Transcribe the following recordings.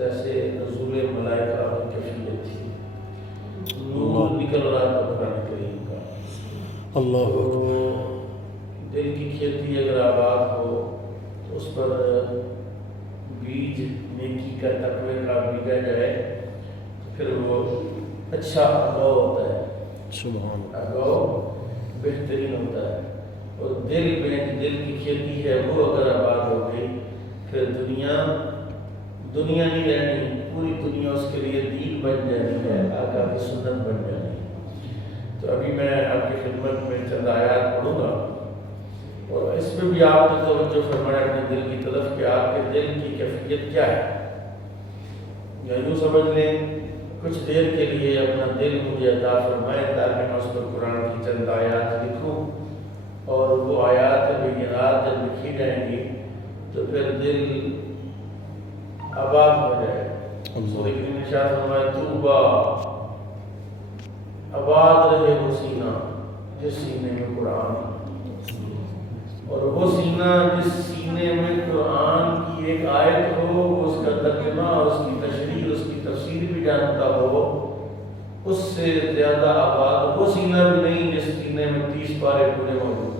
طرح سے نزول ملائکہ کی کیفیت تھی، نور نکل رہا تھا قرآن کریم کا۔ اللہ تو دل کی کھیتی اگر آباد ہو تو اس پر بیج نیکی کا تقوی کا بیجا جائے تو پھر وہ اچھا اگاؤ ہوتا ہے، سبحان اگاؤ بہترین ہوتا ہے۔ اور دل میں دل کی کھیتی ہے وہ اگر آباد ہو گئی پھر دنیا نہیں رہنی، پوری دنیا اس کے لیے دین بن جانی ہے، آقا کی سنت بن جانی ہے۔ تو ابھی میں آپ کی خدمت میں چند آیات پڑھوں گا اور اس میں بھی آپ نے توجہ فرمایا اپنے دل کی طرف کہ آپ کے دل کی کیفیت کیا ہے۔ یا یوں سمجھ لیں کچھ دیر کے لیے اپنا دل مجھے عطا فرمائے تاکہ میں اس پر قرآن کی چند آیات لکھوں، اور وہ آیات بینات جب لکھی جائیں گی تو پھر دل آباد ہو جائے۔ سورہ کی نشاط فرمائے توبہ، آباد رہے وہ سینہ جس سینے میں قرآن، اور وہ سینہ جس سینے میں قرآن کی ایک آیت ہو، اس کا ترجمہ اور اس کی تشریح اس کی تفسیر بھی جانتا ہو، اس سے زیادہ آباد وہ سینہ بھی نہیں جس سینے میں 30 پارے پورے موجود۔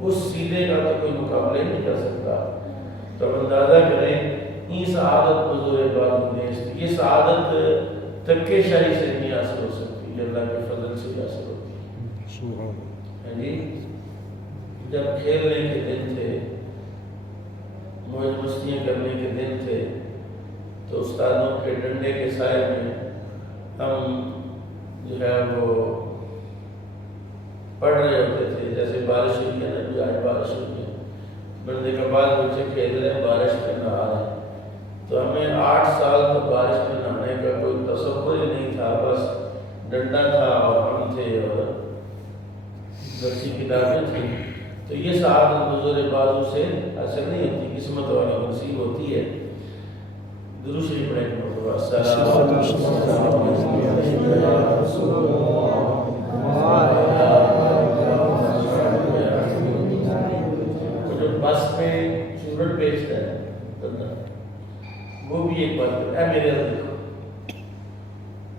اس سینے کا تو کوئی مقابلہ نہیں کر سکتا۔ تو اب اندازہ کریں یہ سعادت حضور پاک نے، یہ سعادت تکے شاہی سے نہیں حاصل ہو سکتی، یہ اللہ کے فضل سے حاصل ہوتی ہے۔ جی جب کھیلنے کے دن تھے، موج مستیاں کرنے کے دن تھے، تو استادوں کے ڈنڈے کے سائے میں ہم جو ہے وہ پڑھ رہے ہوتے تھے، جیسے بارش ہوئی ہے نا، بھی آج بارش ہوئی ہے، بندے کا بعض بچے کھیل رہے ہیں، بارش میں نہا رہے ہیں، تو ہمیں 8 سال تو بارش میں نہانے کا کوئی تصور ہی نہیں تھا، بس ڈنڈا تھا اور ہم تھے اور درسی کتابیں تھیں۔ تو یہ سعادت حضور بازو سے حاصل نہیں ہوتی، قسمت والی نصیب ہوتی ہے۔ درود شریف پڑھیں گے۔ بس میں چورٹ بیچتا ہے بندہ، وہ بھی ایک بات ہے، اے میرے دیکھو،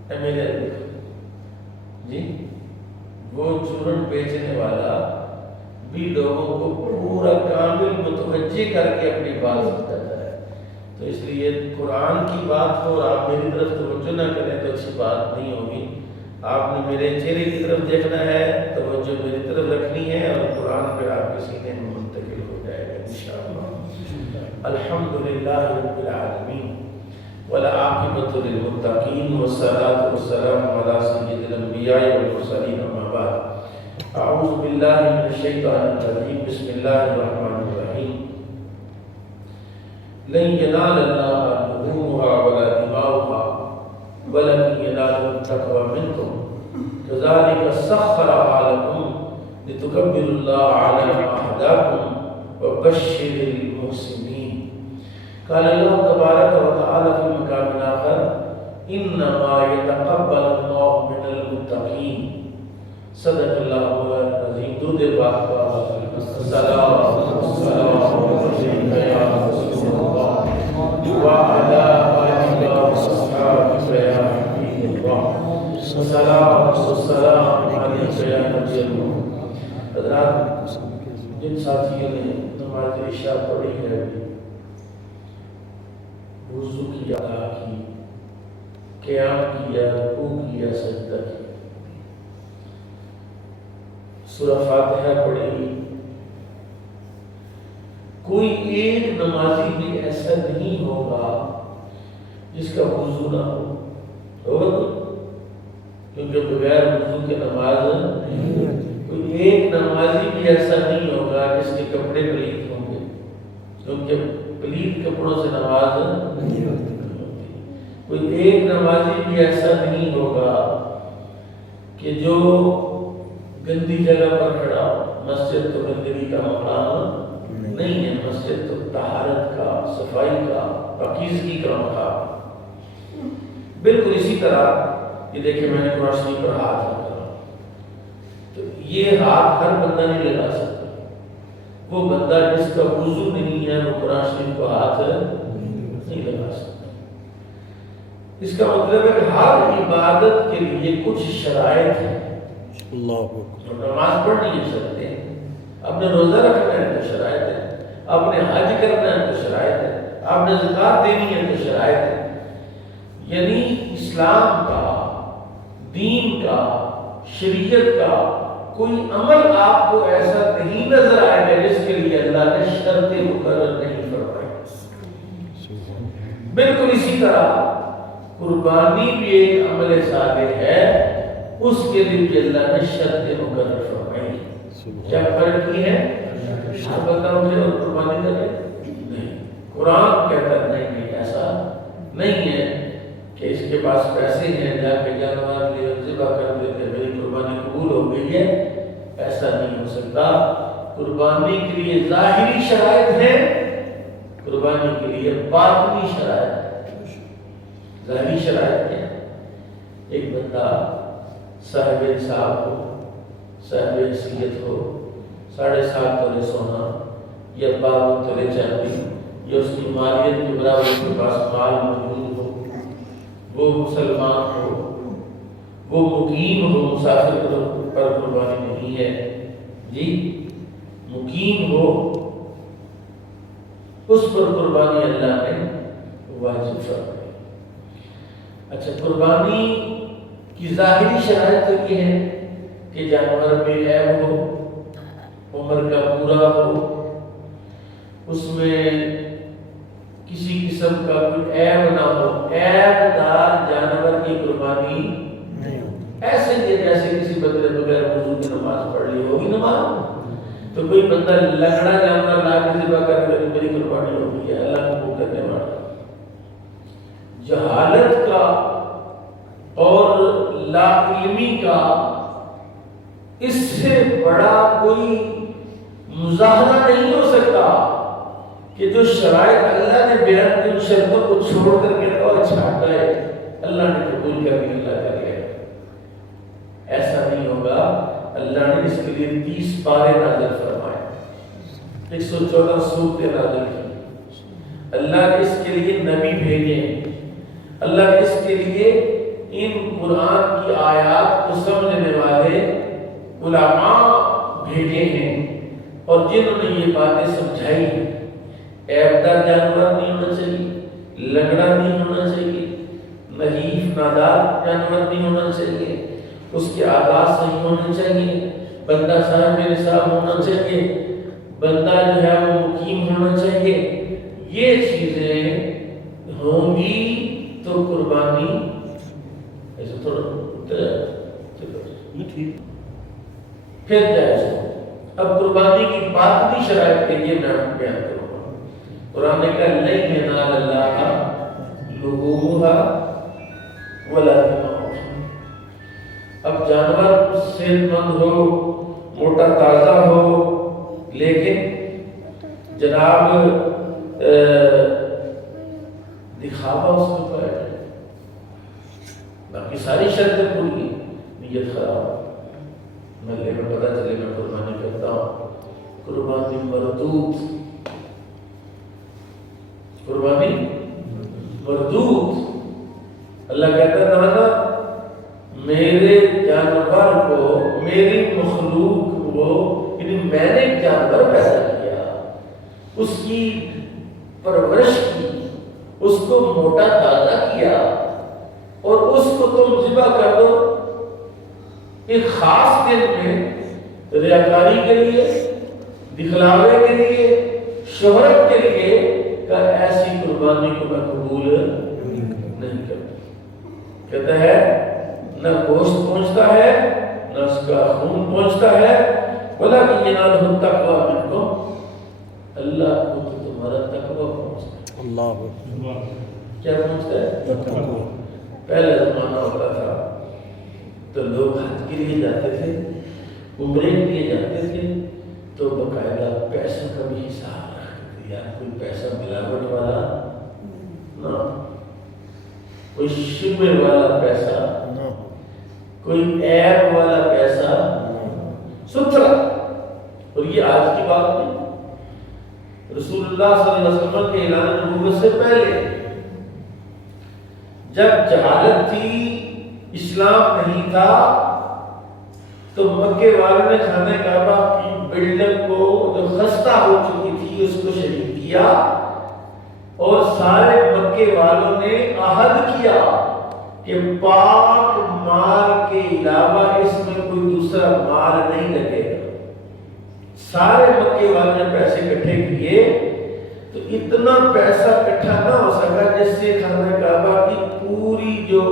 اے میرے دیکھو جی، وہ چورٹ بیچنے والا بھی لوگوں کو پورا کامل متوجہ کر کے اپنی بات کرتا ہے۔ تو اس لیے قرآن کی بات ہو اور آپ میری طرف توجہ نہ کریں تو اچھی بات نہیں ہوگی۔ آپ نے میرے چہرے کی طرف دیکھنا ہے، توجہ میری طرف رکھنی ہے، اور قرآن پہ آپ کے سینے میں منتقل ہو جائے گا انشاءاللہ۔ الحمدللہ رب العالمین والعاقبۃ للمتقین والصلاۃ والسلام علی سید الانبیاء والمرسلین، اما بعد۔ اعوذ باللہ من الشیطان الرجیم، بسم اللہ الرحمن الرحیم۔ لن ینال اللہ لحومها ولا دماؤها ولكن ينالها التقوى منكم كذلك سخرها لكم لتكبروا الله على ما هداكم وبشر المحسنين۔ قال الله تبارك وتعالى في مقام آخر انما يتقبل الله من المتقين۔ صدق اللہ العظیم۔ درود پاک کا سلام علیک یا رسول اللہ وعلی آلک واصحابک یا حبیب اللہ، صلاۃ والسلام علیک یا نبی اللہ۔ حضرات، جن ساتھیوں نے نماز عشاء پڑھی ہے، وضو کیا، ادا کی، قیام کیا، رکوع کیا، سجدہ کیا، سورہ فاتحہ پڑھی، کوئی ایک نمازی بھی ایسا نہیں ہوگا جس کا وضو نہ ہو، ہوگا تو؟ کیونکہ بغیر وضو کے نماز نہیں ہوتی۔ کوئی ایک نمازی بھی ایسا نہیں ہوگا جس کے کپڑے پلید ہوں گے، کیونکہ پلید کپڑوں سے نماز نہیں ہوتی۔ کوئی ایک نمازی بھی ایسا نہیں ہوگا کہ جو گندی جگہ پر کھڑا ہو۔ مسجد تو گندگی کا مقام نہیں ہے، مسجد تو طہارت کا، صفائی کا، پاکیزگی کا مقام۔ بالکل اسی طرح یہ دیکھیں میں نے قرآن شریف پر ہاتھ رکھا، تو یہ ہاتھ ہر بندہ نہیں لگا سکتا۔ وہ بندہ جس کا وضو نہیں ہے وہ قرآن شریف کو ہاتھ اس کا مطلب ہے کہ ہر عبادت کے لیے کچھ شرائط ہیں۔ نماز پڑھنی ہے شرط ہے، آپ نے روزہ رکھنا ہے تو شرائط ہے، آپ نے حج کرنا ہے تو شرائط ہے، آپ نے زکوٰۃ دینی ہے تو شرائط ہے۔ یعنی اسلام کا، دین کا، شریعت کا کوئی عمل آپ کو ایسا نہیں نظر آئے گا جس کے لیے اللہ نے شرطیں مقرر نہیں فرمائی۔ بالکل اسی طرح قربانی بھی ایک عمل صالح ہے، اس کے لیے بھی اللہ نے شرطیں مقرر فرمائی۔ کیا فرق کی ہے؟ بندہ اٹھے اور قربانی کرے؟ نہیں۔ قرآن کہتا نہیں، ایسا نہیں ہے کہ اس کے پاس پیسے ہیں جا کے جانور لے ذبح کر دیتے میری قربانی قبول ہو گئی ہے، ایسا نہیں ہو سکتا۔ قربانی کے لیے ظاہری شرائط ہیں، قربانی کے لیے باطنی شرائط ہے۔ ظاہری شرائط ہے، ایک بندہ صاحب انصاف ہو، صاحب حیثیت ہو، 7.5 تولے سونا یا 52 تولے چاندی یا اس کی مالیت کے برابر اس کے پاس مال موجود ہو، وہ مسلمان ہو، وہ مقیم ہو، مسافر پر قربانی نہیں ہے جی، مقیم ہو، اس پر قربانی اللہ نے واجب فرمائی۔ اچھا، قربانی کی ظاہری شرائط تو یہ ہے کہ جانور میں عیب ہو، عمر کا پورا ہو، اس میں کسی قسم کا کوئی عیب نہ ہو۔ عیب دار جانور کی قربانی نہیں ہو۔ ایسے ہی جیسے کسی بندے بغیر وضو کی نماز پڑھ لی ہوگی نماز، تو کوئی بندہ لنگڑا جانور لا کے ذبح کر کے میری قربانی ہو گئی ہے، اللہ کو کرنے والا۔ جہالت کا اور لا علمی کا اس سے بڑا کوئی مظاہرہ نہیں ہو سکتا کہ جو شرائط اللہ نے بیان کی ان شرطوں کو چھوڑ کر کے اچھا گئے اللہ نے قبول کر کے اللہ کر لیا۔ ایسا نہیں ہوگا۔ اللہ نے اس کے لیے 30 پارے نازل فرمائے، 114 سورتیں نازل کی۔ اللہ نے اس کے لیے نبی بھیجے، اللہ نے اس کے لیے ان قرآن کی آیات کو سمجھنے والے علماء بھیجے ہیں، اور جنہوں نے یہ باتیں سمجھائی ہیں۔ عیبدار جانور نہیں ہونا چاہیے، لنگڑا نہیں ہونا چاہیے، نحیف نادار جانور نہیں ہونا چاہیے، اس کے آغاز صحیح ہونے چاہیے، بندہ صاحب نصاب ہونا چاہیے، بندہ جو ہے وہ مقیم ہونا چاہیے۔ یہ چیزیں ہوں گی تو قربانی ایسے تھوڑا پھر جائز ہو۔ اب قربانی کی باطنی شرائط کے لیے میں بیان کروں گا۔ قرآن نے کہا لن ینال اللہ لحومها ولا دماؤها۔ اب جانور صحت مند ہو، موٹا تازہ ہو، لیکن جناب دکھاوا اس کے اوپر ہے، باقی ساری شرطیں پوری، نیت خراب، محلے میں پتہ چلے میں قربانی کرتا ہوں، قربانی مردود، قربانی مردود۔ اللہ کہتا ہے نا میرے جانور کو، میری مخلوق کو، یعنی میں نے ایک جانور پیدا کیا، اس کی پرورش کی، اس کو موٹا تازہ کیا، اور اس کو تم ذبح کر دو ایک خاص دن میں، ریاکاری کے لیے، دکھلاوے کے لیے، شہرت کے لیے، کہ ایسی قربانی کو میں قبول نہیں کرتا۔ کہتا ہے نہ گوشت پہنچتا ہے، نہ اس کا خون پہنچتا ہے، وَلَكِنْ يَنَالُهُ التَّقْوَىٰ مِنْكُمْ، اللہ کو تو تمہارا تقویٰ پہنچتا ہے۔ اللہ کیا پہنچتا ہے؟ تقویٰ۔ پہلے زمانہ ہوتا تھا تو لوگ حج کے لیے جاتے تھے، عمرے کے لیے جاتے تھے، تو باقاعدہ پیسوں کا بھی حساب رکھتے تھے، یار کوئی پیسہ ملاوٹ والا نہ، کوئی شبہ والا پیسہ، کوئی عیب والا پیسہ، ستھرا۔ اور یہ آج کی بات نہیں، رسول اللہ صلی اللہ علیہ وسلم کے اعلان نبوت سے پہلے جب جہالت تھی، اسلام نہیں تھا، تو مکے والوں نے خانہ کعبہ کی بلڈنگ کو جو خستہ ہو چکی تھی اس کو شہید کیا، اور سارے مکے والوں نے عہد کیا کہ پاک مال کے علاوہ اس میں کوئی دوسرا مال نہیں لگے گا۔ سارے مکے والوں نے پیسے اکٹھے کیے، تو اتنا پیسہ اکٹھا نہ ہو سکا جس سے خانہ کعبہ کی پوری جو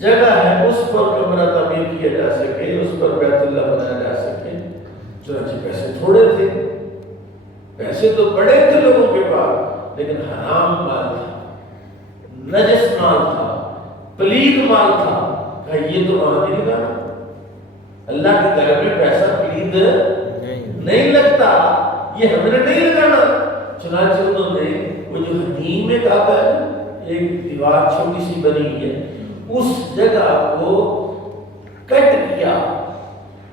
جگہ ہے اس پر کمرہ تعمیر کیا جا سکے، اس پر بیت اللہ بنایا جا سکے۔ چنانچہ پیسے تھوڑے تھے، پیسے تو بڑے تھے لوگوں کے پاس، لیکن حرام مال تھا، نجس مال تھا، پلید مال تھا۔ کہا یہ تو وہاں نہیں لگانا، اللہ کے گھر میں پیسہ پلید نہیں لگتا، یہ ہمیں نہیں لگانا۔ چنانچہ انہوں نے وہ جو حدیم میں کعبہ ہے، ایک دیوار چھوٹی سی بنی ہے، اس جگہ کو کٹ کیا،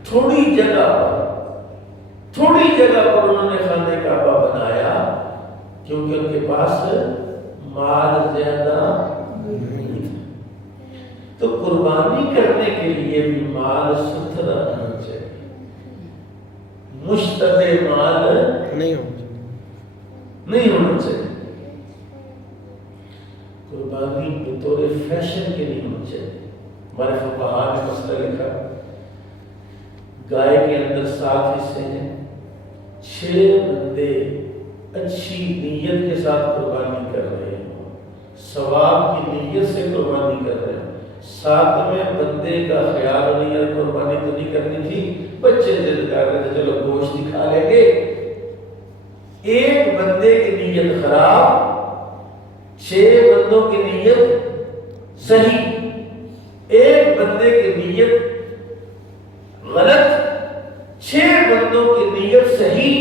تھوڑی جگہ پر انہوں نے خانہ کعبہ بنایا، کیونکہ ان کے پاس مال زیادہ نہیں تھا۔ تو قربانی کرنے کے لیے بھی مال ستھرا ہونا چاہیے، مشتبہ مال نہیں ہونا چاہیے۔ قربانی بطور فیشن کے نہیں ہونا چاہیے۔ ہمارے فقہاء نے مسئلہ لکھا، گائے کے اندر 7 حصے ہیں، 6 بندے اچھی نیت کے ساتھ قربانی کر رہے ہیں، ثواب کی نیت سے قربانی کر رہے ہیں، 7ویں بندے کا خیال نہیں ہے قربانی تو نہیں کرنی تھی، بچے ضد کر رہے تھے چلو گوشت ہی کھا لیں گے۔ ایک بندے کی نیت خراب، 6 بندوں کی نیت صحیح، ایک بندے کی نیت غلط، 6 بندوں کی نیت صحیح،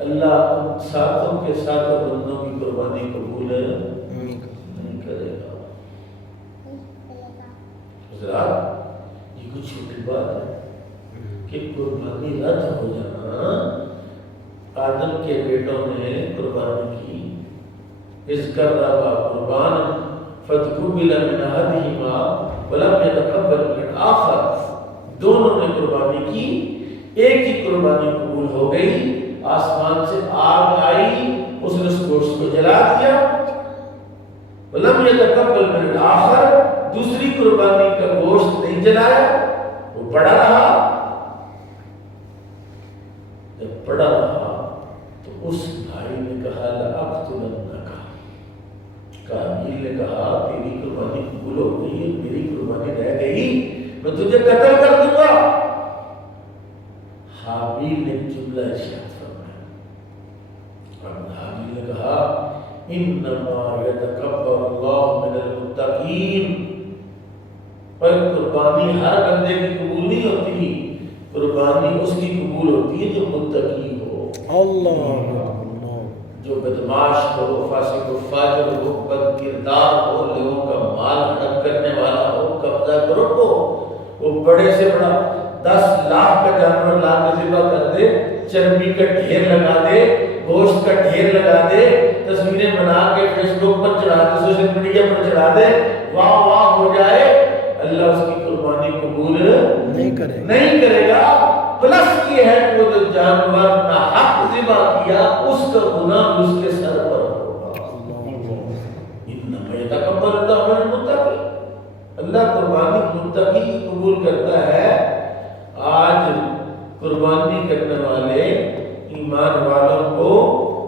اللہ ان 7 کے 7 بندوں کی قربانی قبول نہیں کرے گا۔ حضرات یہ کچھ چھوٹی بات ہے کہ قربانی رد ہو جانا۔ آدم کے بیٹوں نے قربانی کی، اذ قربا قربانا فتقبل من احدہما ولم يتقبل من الآخر، دونوں نے قربانی کی، ایک کی قربانی قبول ہو گئی، آسمان سے آگ آئی، اس نے اس گوشت کو جلا دیا، ولم يتقبل من الآخر، دوسری قربانی کا گوشت نہیں جلایا، وہ پڑا رہا۔ جب پڑا رہا تو اس بھائی نے کہا لأقتلنک، قابیل نے کہا تیری قربانی قبول ہو گئی ہے، میری قربانی رہ گئی، میں تجھے قتل کر دوں گا۔ حابیل نے جملہ ارشاد فرمایا، اور حابیل نے کہا انما یتقبل اللہ من المتقین، اور قربانی ہر بندے کی قبول نہیں ہوتی، قربانی اس کی قبول ہوتی ہے جو متقی ہو، اللہ، جو بدماش ہو، فاسق و فاجر ہو، بد کردار ہو، لوگوں کا مال ہڑپ کرنے والا ہو، قبضہ گروپ ہو، وہ بڑے سے بڑا 10 لاکھ کا جانور لا کے ذبح کر دے، چربی کا ڈھیر لگا دے، گوشت کا ڈھیر لگا دے، تصویریں بنا کے فیس بک پر چڑھا دے، سوشل میڈیا پر چڑھا دے، واہ واہ ہو جائے، اللہ اس کی قربانی قبول نہیں کرے گا۔ پلس یہ ہے کہ وہ جو جانور ناحق ذبح کیا اس کا گناہ اس کے سر پر ہوگا۔ انما یتقبل اللہ من المتقین، اللہ قربانی متقی قبول کرتا ہے۔ آج قربانی کرنے والے ایمان والوں کو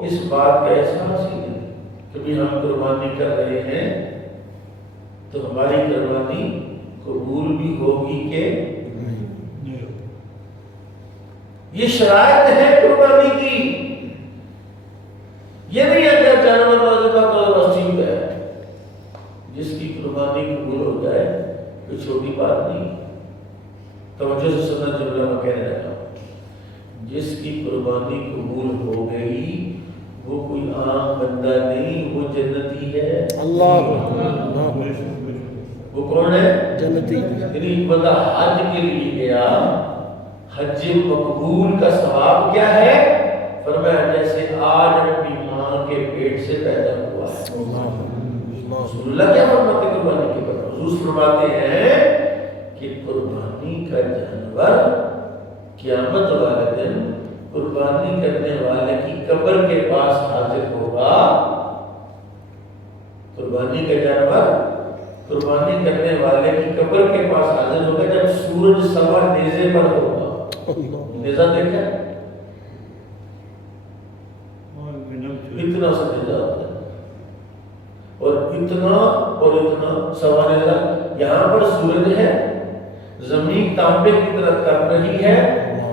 اس بات کا احساس ہی نہیں کہ بھی ہم قربانی کر رہے ہیں تو ہماری قربانی قبول بھی ہوگی کہ یہ شرائط ہے قربانی کی، یہ نہیں ہے جانور ذبح کرو بس ٹھیک ہے، جس کی قربانی قبول ہو جائے کوئی چھوٹی بات نہیں۔ توجہ سے سننا جملہ میں کہنے لگا، جس کی قربانی قبول ہو گئی وہ کوئی عام بندہ نہیں، وہ جنتی ہے۔ اللہ، وہ کون ہے؟ جنتی۔ یعنی ایک بندہ حج کے لیے گیا، حج مقبول کا ثواب کیا ہے؟ فرمایا جیسے آج اپنی ماں کے پیٹ سے پیدا ہوا ہے، رسول اللہ کیا فرماتے ہیں قربانی کے بارے میں؟ حضور فرماتے ہیں کہ قربانی کا جانور قیامت والے دن قربانی کرنے والے کی قبر کے پاس حاضر ہوگا. قربانی کا جانور قربانی کرنے والے کی قبر کے پاس حاضر ہوگا جب سورج سوا نیزے پر ہوگا. نیزہ دیکھا اتنا سا نیزہ ہوتا ہے اور اتنا سوا نیزہ. یہاں پر سورج ہے، زمین تانبے کی طرف تپ رہی ہے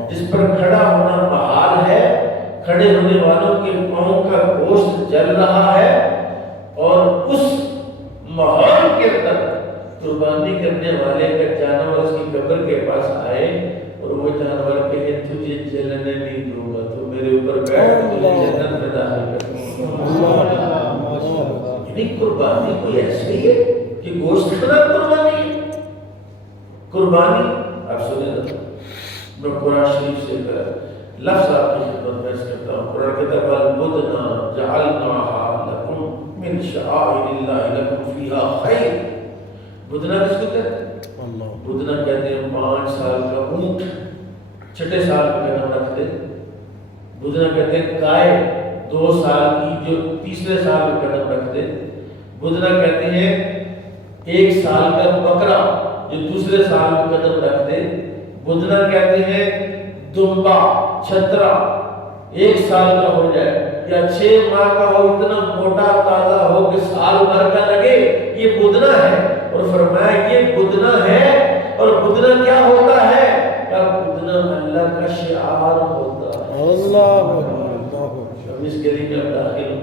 جس پر کھڑا ہونا محال ہے، کھڑے ہونے والوں کے پاؤں کا گوشت جل رہا ہے، اور اس ماحول کے اندر قربانی کرنے والے کا جانور اس کی قبر کے پاس آئے اور وہ جانور کہے تجھے جلنے نہیں دوں گا، تو میرے اوپر بیٹھ تجھے جنت میں داخل کر دوں گا. یعنی قربانی کوئی ایسی ہے کہ گوشت کھانا قربانی ہے. قربانی آپ سنیں نا، میں قرآن شریف سے لفظ آپ کی خدمت پیش کرتا ہوں. قرآن کہتا ہے وَالْبُدْنَ جَعَلْنَاهَا لَكُمْ مِنْ شَعَائِرِ اللَّهِ لَكُمْ فِيهَا خَيْرٌ. بدنا کس کو کہتے ہیں؟ بدنا کہتے ہیں 5 سال کا اونٹ، چھٹے سال کا قدم رکھ دے. بدنا کہتے ہیں گائے 2 سال کی جو تیسرے سال کا قدم رکھ دے. بدنا کہتے ہیں 1 سال کا بکرا جو دوسرے سال کا قدم رکھ دے. بدنا کہتے ہیں دمبا چھترا 1 سال کا ہو جائے یا 6 ماہ کا ہو، اتنا موٹا تازہ ہو کہ سال بھر کا لگے، یہ بدنا ہے. اور فرمایا یہ بدنا ہے. اور بدنا کیا ہوتا ہے؟ کہ بدنا اللہ کا شعار ہوتا ہے. اللہ اس گلی میں داخل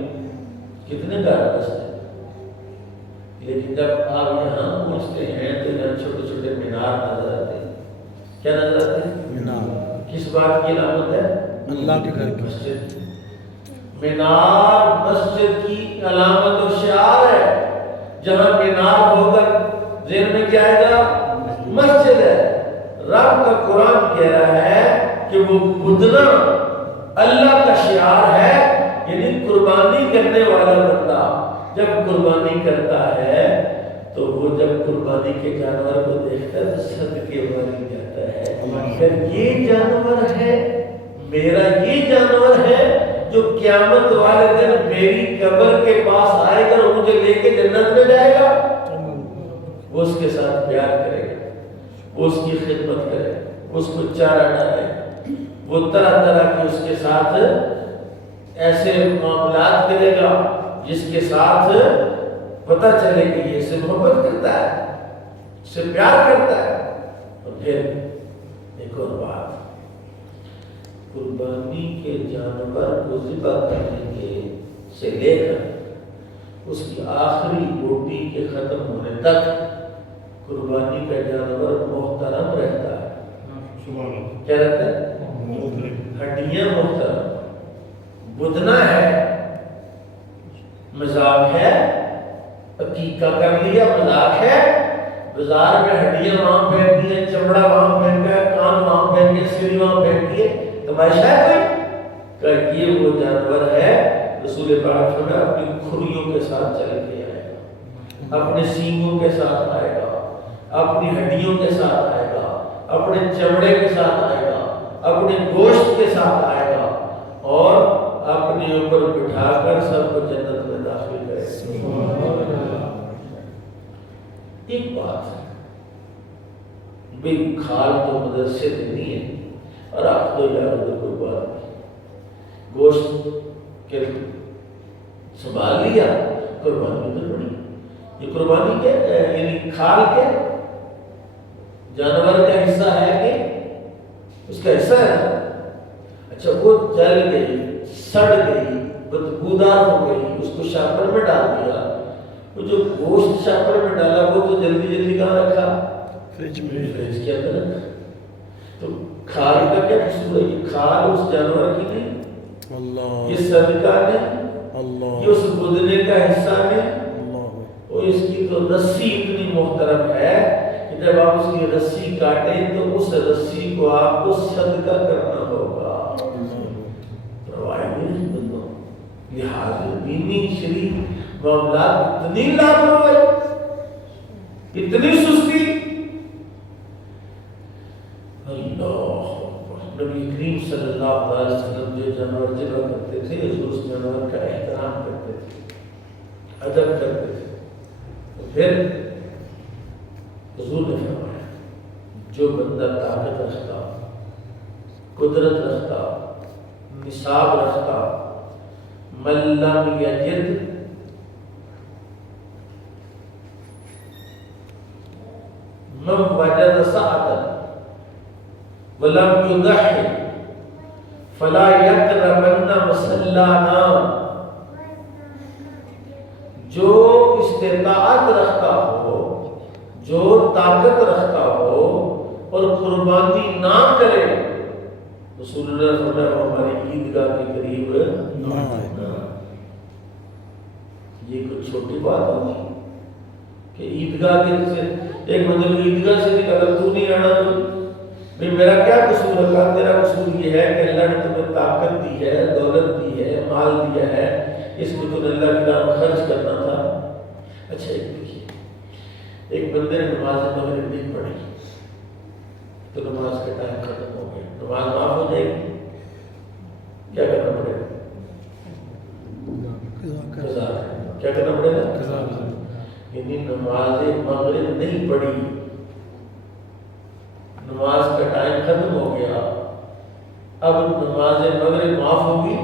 کتنے پیارا رستے ہیں، لیکن جب آپ یہاں پہنچتے ہیں تو یہاں چھوٹے چھوٹے مینار نظر آتے ہیں. کیا نظر آتے ہیں؟ مینار. کس بات کی علامت ہے؟ اللہ کے گھر کی مسجد. مینار مسجد کی علامت و شعار ہے. جہاں مینار ہوگا ذہن میں کیا آئے گا؟ مسجد ہے. رب کا قرآن کہہ رہا ہے کہ وہ بدنا اللہ کا شعار ہے. یعنی قربانی کرنے والا بندہ جب قربانی کرتا ہے تو وہ جب قربانی کے جانور کو دیکھتا ہے تو صدقے والی جاتا ہے. اگر یہ جانور ہے میرا، یہ جانور ہے جو قیامت والے دن میری قبر کے پاس آئے گا اور مجھے لے کے جنت میں جائے گا، وہ اس کے ساتھ پیار کرے گا، وہ اس کی خدمت کرے گا، وہ اس کو چارہ ڈالے، وہ طرح طرح کی اس کے ساتھ ایسے معاملات کرے گا جس کے ساتھ پتہ چلے کہ یہ اسے محبت کرتا ہے، اسے پیار کرتا ہے. اور پھر ایک اور بات، قربانی کے جانور کو ذبح کرنے کے سے لے کر اس کی آخری بوٹی کے ختم ہونے تک قربانی کا جانور محترم رہتا ہے. کیا رہتا ہے؟ ہڈیاں محترم. بدنا ہے، مذاق ہے، عقیقہ کر لیا مذاق ہے، بازار میں ہڈیاں وہاں پھینک ہے، چمڑا وہاں پھینک ہے، کان وہاں پھینک ہے، سری وہاں پھینک ہے، تماشا ہے کوئی کہ یہ وہ جانور ہے. رسول پاک فرمایا اپنی کھریوں کے ساتھ چل کے آئے گا، اپنے سینگوں کے ساتھ آئے گا، اپنی ہڈیوں کے ساتھ آئے گا، اپنے چمڑے کے ساتھ آئے گا، اپنے گوشت کے ساتھ آئے گا اور اپنے اوپر بٹھا کر سب کو جنت میں داخل کرے. ایک بات ہے بھئی کھال تو مدرسے دینی ہے اور آپ تو یار ادھر کوئی بات نہیں، گوشت کے سنبھال لیا، قربانی ادھر بڑی. یہ قربانی کے یعنی کھال کے جانور کا حصہ ہے کہ اس کا حصہ ہے. اچھا وہ جل گئی، سڑ گئی، بدبودار ہو گئی، اس کو شاپر میں ڈال دیا. وہ جو گوشت شاپر میں ڈالا وہ تو جلدی جلدی کہاں رکھا؟ فریج میں. فریج کے اندر رکھا. تو کھال کا کیا قصور ہے؟ یہ کھال اس جانور کی نہیں، یہ صدقہ نہیں، یہ اس بدنے کا حصہ نہیں. اور اس کی تو رسی اتنی محترم ہے کہ جب آپ اس کی رسی کاٹیں تو اس رسی کو آپ کو صدقہ کرنا ہوگا. لہٰذا دینی شریف معاملات اتنی لاپرواہی، اتنی سستی. اللہ اکبر. نبی کریم صلی اللہ علیہ وسلم جو جانور ذبح کرتے تھے حضور اس جانور کا احترام کرتے تھے، ادب کرتے تھے. تو پھر حضور نے فرمایا جو بندہ طاقت رکھتا، قدرت رکھتا، نصاب رکھتا، من لم یجد من وجد سعة ولم یضحی فلا یقربن مصلانا. جو استطاعت رکھتا ہو، جو طاقت رکھتا ہو اور قربانی نہ کرے، رسول اللہ صلی اللہ علیہ وسلم ہماری عیدگاہ کے قریب نہ آئے. یہ کوئی چھوٹی بات ہوگی کہ عیدگاہ کے سے ایک مطلب عیدگاہ سے اگر تو نہیں آنا تو بھئی میرا کیا قصور ہے؟ تیرا قصور یہ ہے کہ اللہ نے تمہیں طاقت دی ہے، دولت دی ہے، مال دیا ہے، اس کو تو اللہ کی راہ میں خرچ کرنا تھا. اچھا ایک دیکھیے، ایک بندے نے نماز مغرب نہیں پڑھی تو نماز کا ٹائم ختم ہو گیا، نماز معاف ہو جائے گی؟ کیا کرنا پڑے گا؟ قضا. کیا کرنا پڑے گا؟ یعنی نماز مغرب نہیں پڑھی، نماز کا ٹائم ختم ہو گیا، اب نماز مغرب معاف ہوگی؟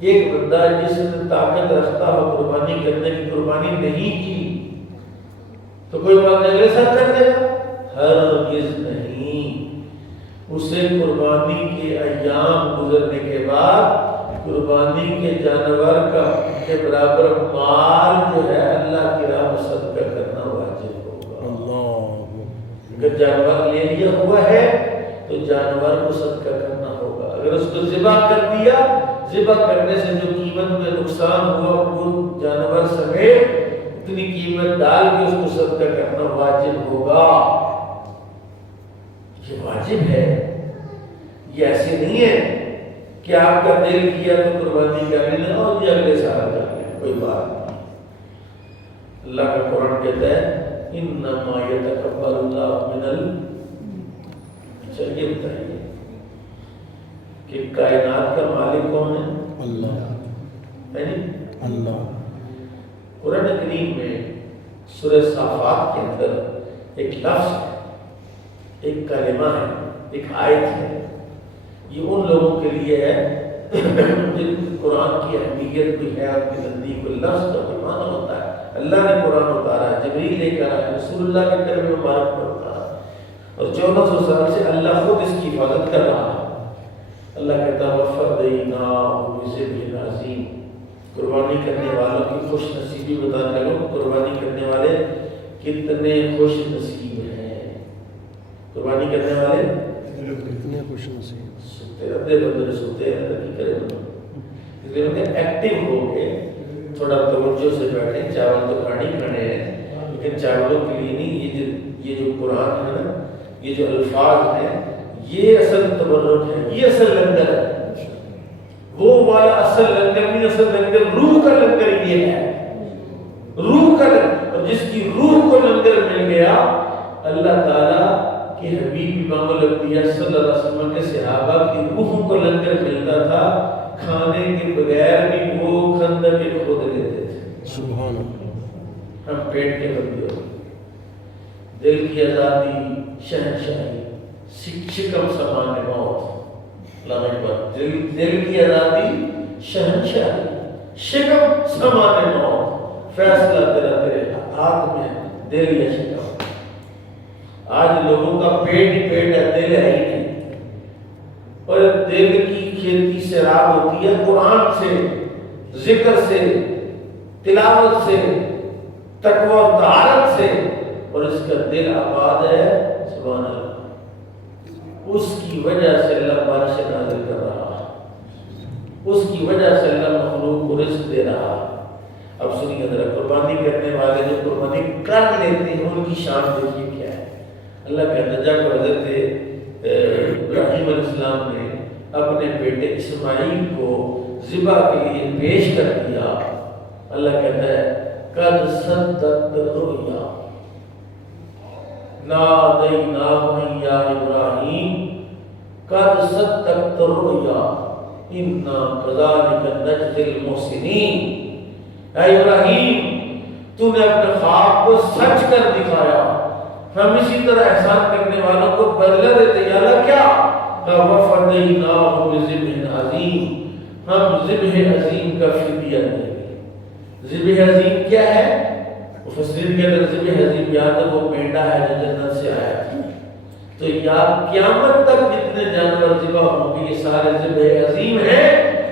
ایک بندہ جس نے طاقت رکھتا ہو قربانی کرنے کی، قربانی نہیں کی تو کوئی بات اگلے سال کر دے گا؟ ہرگز نہیں. اسے قربانی کے ایام گزرنے کے بعد قربانی کے جانور کا کے برابر مال جو ہے اللہ کی راہ میں صدقہ کرنا واجب ہوگا. اگر جانور لے لیا ہوا ہے تو جانور کو صدقہ کرنا ہوگا. اگر اس کو ذبح کر دیا، ذبح کرنے سے جو قیمت میں نقصان ہوا وہ جانور سمیت اتنی قیمت ڈال کے اس کو صدقہ کرنا واجب ہوگا. یہ واجب ہے، یہ ایسے نہیں ہے کہ آپ کا دل کیا تو قربانی کر لینا اور یہ اگلے سال کر لینا، کوئی بات نہیں. اللہ کا قرآن کہتا ہے انما یتقبل اللہ من چلیے بتائیے کہ کائنات کا مالک کون ہے؟ اللہ. اللہ. قرآن کریم میں سورہ صافات کے اندر ایک لفظ ہے، ایک کلمہ ہے، ایک آیت ہے. یہ ان لوگوں کے لیے ہے جن قرآن کی اہمیت بھی ہے، آپ کے نزدیک لفظ کا کوئی معنی ہوتا ہے. اللہ نے قرآن اتارا، جبریل لے کر آیا، رسول اللہ کے کلمے مبارک پر اتارا، اور 1400 سال سے اللہ خود اس کی حفاظت کر رہا ہے. اللہ کہتا ہے وَفَدَيْنَاهُ بِذِبْحٍ عَظِيمٍ. قربانی کرنے والوں کی خوش نصیبی بتانے لگو. قربانی کرنے والے کتنے خوش نصیب ہیں. قربانی کرنے والے کتنے خوش نصیب. سوتے رہتے بندے سوتے ہیں کی کرے بندے، اس لیے انہیں ایکٹیو ہو کے تھوڑا توجہ سے بیٹھیں. چاول تو کھانے ہیں لیکن چاولوں کے لیے نہیں. یہ جو قرآن ہے نا، یہ جو الفاظ ہیں، یہ اصل تبرک ہے، یہ اصل لنگر ہے. وہ والا اصل لنگر نہیں، اصل لنگر روح کا لنگر یہ ہے. روح کا لنگر، اور جس کی روح کو لنگر مل گیا، اللہ تعالیٰ کہ حبیب امام الانبیاء صلی اللہ علیہ وسلم کے صحابہ کی روحوں کو لنگر ملتا تھا، کھانے کے بغیر بھی وہ خندق خود لیتے تھے. سبحان اللہ. ہم پیٹ کے بندے ہو، دل کی آزادی، شہنشاہی، شکم سامان موت. اللہ اکبر. دل کی آزادی، شہنشاہی، شکم سامان موت. فیصلہ تیرے ہاتھ میں، دل یا شکم. آج لوگوں کا پیٹ ہی پیٹ ہے، دل ہے ہی نہیں. اور دل کی کھیتی سیراب ہوتی ہے قرآن سے، ذکر سے، تلاوت سے، تقوی و طہارت سے، اور اس کا دل آباد ہے. سبحان اللہ. اس کی وجہ سے اللہ بارش نازل کر رہا ہے، اس کی وجہ سے اللہ مخلوق کو رزق دے رہا ہے. اب سنیے ذرا، قربانی کرنے والے جو قربانی کر لیتے ہیں ان کی شان دیکھیے کیا ہے. اللہ کہتا ہے جب حضرت ابراہیم علیہ السلام نے اپنے بیٹے اسماعیل کو ذبح کے لیے پیش کر دیا، اللہ کہتا ہے قد صدقت الرؤیا نادیناہ یا ابراہیم قد صدقت الرؤیا انا کذالک نجزی المحسنین۔ اے ابراہیم تو نے اپنے خواب کو سچ کر دکھایا، ہم اسی طرح احسان کرنے والوں کو بدلہ دیتے۔ یا اللہ کیا؟ وَفَدَيْنَاهُ بِذِبْحٍ عَظِيمٍ، ہم ذبح عظیم کا فدیہ دیں گے۔ ذبح عظیم کیا ہے؟ مفسرین کہتے ہیں ذبح عظیم یاد ہے وہ مینڈا ہے جو جنت سے آیا تھا، تو یا قیامت تک جتنے جانور ذبح ہوں گے یہ سارے ذبح عظیم ہیں،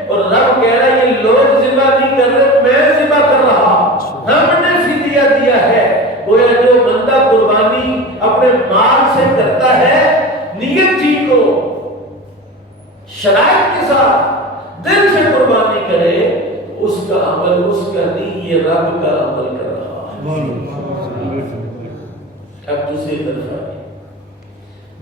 اور رب کہہ رہا ہے یہ لوگ ذبح نہیں کر رہے، میں ذبح کر رہا، ہم نے فدیہ دیا ہے۔ گویا جو بندہ قربانی اپنے مال سے کرتا ہے، نیت جی کو شرائط کے ساتھ دل سے قربانی کرے، اس کا عمل اس کا نہیں، یہ رب کا عمل کر رہا ہے۔ اب دوسری طرف آئے،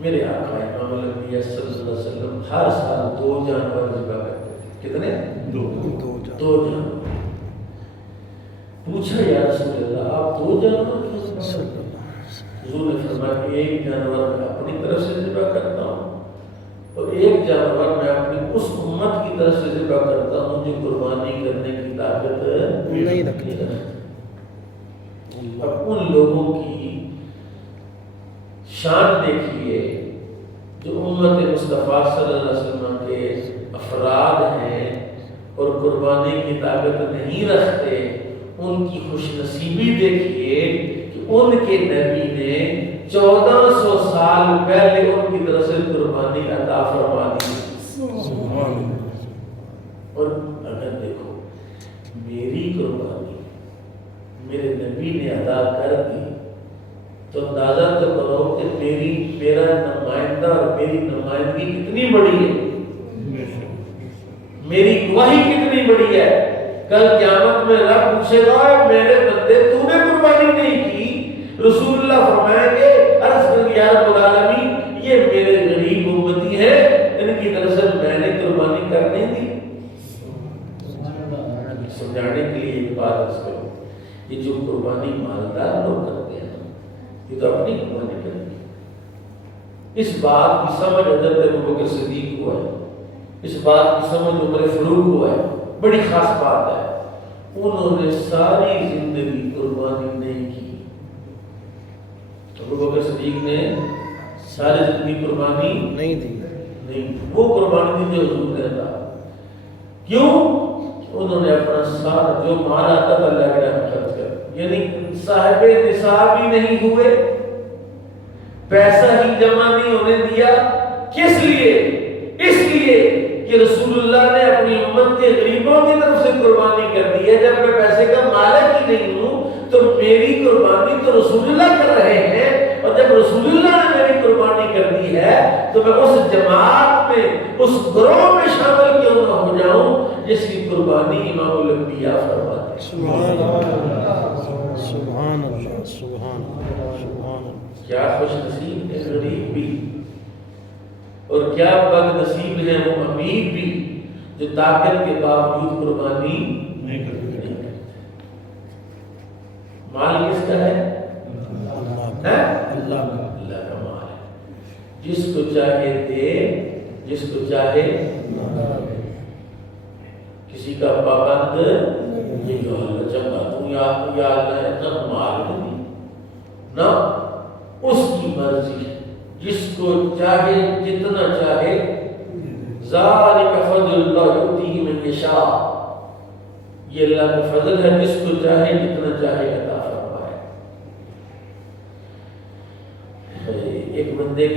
میرے آقا امام الانبیاء صلی اللہ علیہ وسلم ہر سال 2 جانور ذبح کرتے تھے۔ کتنے؟ 2 جانور۔ پوچھا یا رسول اللہ آپ 2 جانور کیوں ذبح کرتے ہیں؟ حضور نے فرمایا کہ 1 جانور میں اپنی طرف سے ذبح کرتا ہوں، اور 1 جانور میں اپنی اس امت کی طرف سے ذبح کرتا ہوں جو قربانی کرنے کی طاقت نہیں رکھتی۔ اب ان لوگوں کی شان دیکھیے جو امت مصطفیٰ صلی اللہ علیہ وسلم کے افراد ہیں اور قربانی کی طاقت نہیں رکھتے، ان کی خوش نصیبی دیکھیے کہ ان کے نبی نے 1400 سال پہلے ان کی طرف سے قربانی عطا فرما دی۔ اور اگر دیکھو میری قربانی میرے نبی نے ادا کر دی تو اندازہ تو کرو کہ میرا نمائندہ اور میری نمائندگی کتنی بڑی ہے، میری گواہی کتنی بڑی ہے۔ کل قیامت میں رب پوچھے گا میرے بندے تو نے قربانی نہیں کی، رسول اللہ فرمائیں گے عرض کر یا رب العالمین یہ میرے غریب امتی ہیں، ان کی طرف سے میں نے قربانی کر نہیں دی۔ سمجھانے کے لیے ایک بات عرض کروں، یہ جو قربانی مالدار لوگ کرتے ہیں یہ تو اپنی قربانی کرتے ہیں۔ اس بات کی سمجھ حضرت ابوبکر صدیق کو ہے، اس بات کی سمجھ عمر فاروق کو ہے، بڑی خاص بات ہے۔ انہوں نے ساری زندگی قربانی نہیں کی۔ ابوبکر صدیق نے ساری زندگی قربانی نہیں دی، وہ قربانی دی جو حضور نے کہا۔ کیوں؟ انہوں نے اپنا سارا جو مال آتا تھا اللہ کے راہ میں خرچ کر، یعنی صاحب نصاب ہی نہیں ہوئے، پیسہ ہی جمع نہیں ہونے دیا۔ کس لیے؟ اس لیے کہ رسول اللہ نے اپنی امت کے غریبوں کی طرف سے قربانی کر دی ہے۔ جب میں پیسے کا مالک ہی نہیں ہوں تو میری قربانی تو رسول اللہ کر رہے ہیں، اور جب رسول اللہ نے میری قربانی کر دی ہے تو میں اس جماعت میں اس گروہ میں شامل کیوں نہ ہو جاؤں جس کی قربانی امام الانبیاء فرماتے ہیں۔ سبحان اللہ سبحان اللہ سبحان اللہ۔ کیا خوش نصیب ہے غریب بھی، اور کیا بد نصیب ہے وہ امیر بھی جو طاقت کے باوجود قربانی نہیں کرتے۔ مال کس کا ہے؟ اللہ کا مال ہے، جس کو چاہے دے جس کو چاہے کسی کا پابند یہ جو اللہ چاہتا تو یا اللہ اتنا مال نہیں نہ، اس کی مرضی ہے، جس کو چاہے جتنا چاہے۔ ذالک فضل اللہ یؤتیہ من یشاء، یہ اللہ کا فضل ہے، جس کو چاہے جتنا چاہے عطا